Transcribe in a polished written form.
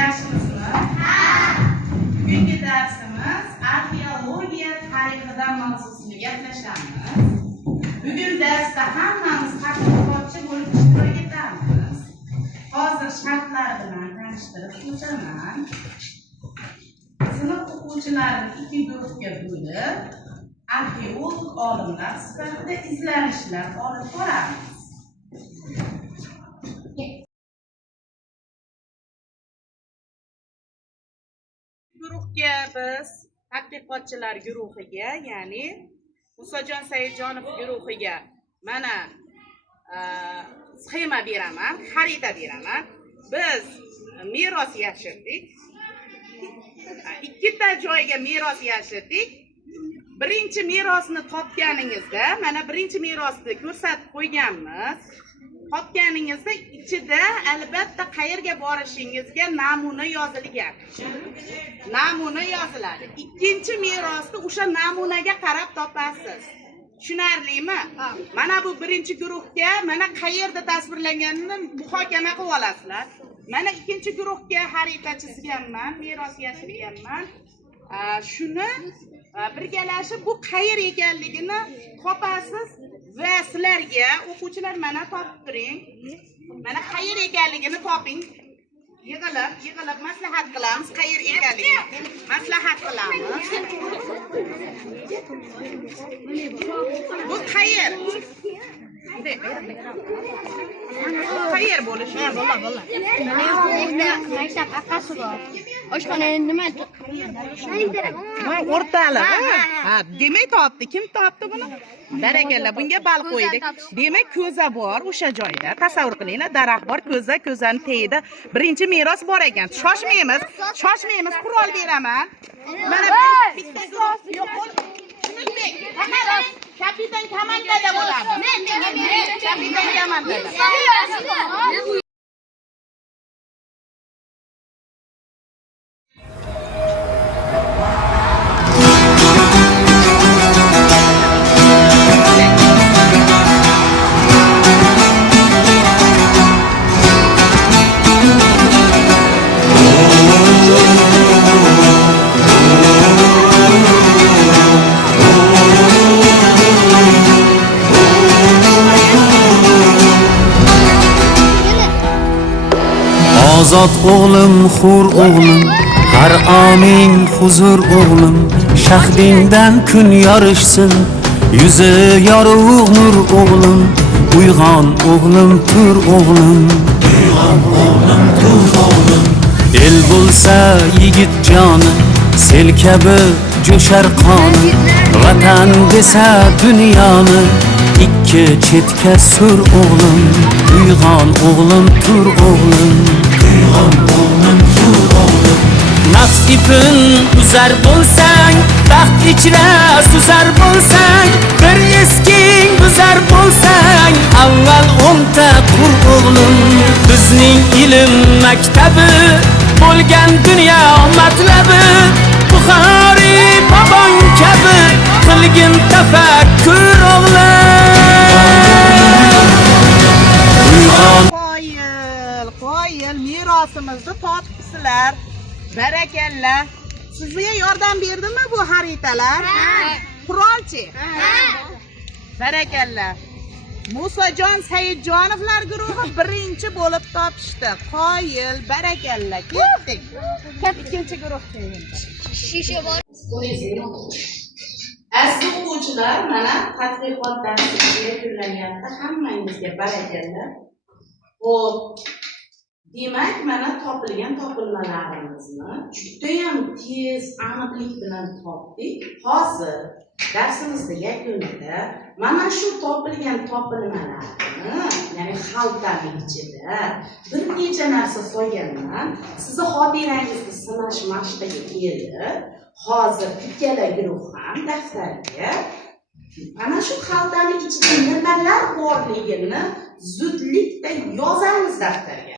yaxshimisizmi? Ha. Bugungi darsimiz arxeologiya tarixidan mavzusini gaplashamiz. Bugun darsda hammamiz tadqiqotchi bo'lib ishtirok etamiz. Hozir shartlar bilan tanishtirib o'taman. Sinf o'quvchilarini ikki guruhga bo'lib, arxeolog olimlar sifatida izlanishlar olib boramiz. Guruhga biz tadqiqotchilar guruhiga, ya'ni Musojon Saidjonov guruhiga mana sxema beraman, xarita beraman. Biz meros yashirdik. Ikkita joyga meros yashirdik. Birinchi merosni topganingizda, mana birinchi merosni ko'rsatib qo'yganmiz. Topganingizda ichida albatta qayerga borishingizga namuna yozilgan. Namuna yoziladi. Ikkinchi merosni o'sha namunaga qarab topasiz. Tushunarlimi? Mana bu birinchi guruhga mana qayerda tasvirlanganini muhokama qilib olasizlar. Mana ikkinchi guruhga xarita chizganman, meros yashirganman. Shuni birgalashib bu qayer ekanligini topasiz va sizlarga o'quvchilar mana topib turing. Mana qayer ekanligini toping. Yig'ilib maslahat qilamiz, qayer ekanligini maslahat qilamiz. Bu qayer. Qayer bo'lishi. Bo'ladi. Maktab aqasi bor. Oshxona nima? O'rtaliq. Ha, demak topdi. Kim topdi buni? Barakalla, bunga bal qo'ydik. Demak, ko'za bor o'sha joyda. Tasavvur qilinglar, daraxt bor, ko'zani tagida birinchi meros bor ekan. Shoshmaymiz, qurol beraman. Mana bitta yo'q. Shuningdek, kapitan komandada bo'ladi. Kapitan komandada. Ozod o'g'lim, hur o'g'lim, har oning huzur o'g'lim, shahdingdan kun yorishsin, yuzi yorug' nur o'g'lim, uyg'on o'g'lim, tur o'g'lim, uyg'on o'g'lim, tur o'g'lim. El bo'lsa yigit joni, sel kabi jo'shar qoni, vatan desa dunyoni ikki chetga sur o'g'lim, uyg'on o'g'lim, tur o'g'lim, uyg'on o'g'lim, tur o'g'lim. Nafs ipin uzar bo'lsang, baxt ichra suzar bo'lsang, bir esking buzar bo'lsang, avval o'nta qur o'g'lim. Bizning ilm maktabi bo'lgan dunyo matlabi, Buxoriy bobong kabi qilgin tafakkur o'g'lim. Qoyil, merosimizni topibsizlar. Barakalla. Sizga yordam berdimi bu xaritalar? Qurolchi? Barakalla. Musojon Saidjonovlar guruhi birinchi bo'lib topishdi. Qoyil, barakalla. Ketdik. Ikkinchi guruhga endi. Shisha bor. Aziz o'quvchilar, mana tadqiqot darsiga yakunlanyapti. Hammangizga barakalla. Xo'p, demak, mana topilgan topilmalarimizni judayam tez, aniqlik bilan topdik. Hozir darsimizning yakunida mana shu topilgan topilmalarni, ya'ni xaltaning ichida bir necha narsa solganman. Sizni xotirangizni sinash maqsadiga kelib, hozir ikkala guruh ham daftarga ana shu xaltaning ichida nimalar borligini zudlikda yozamiz daftarga.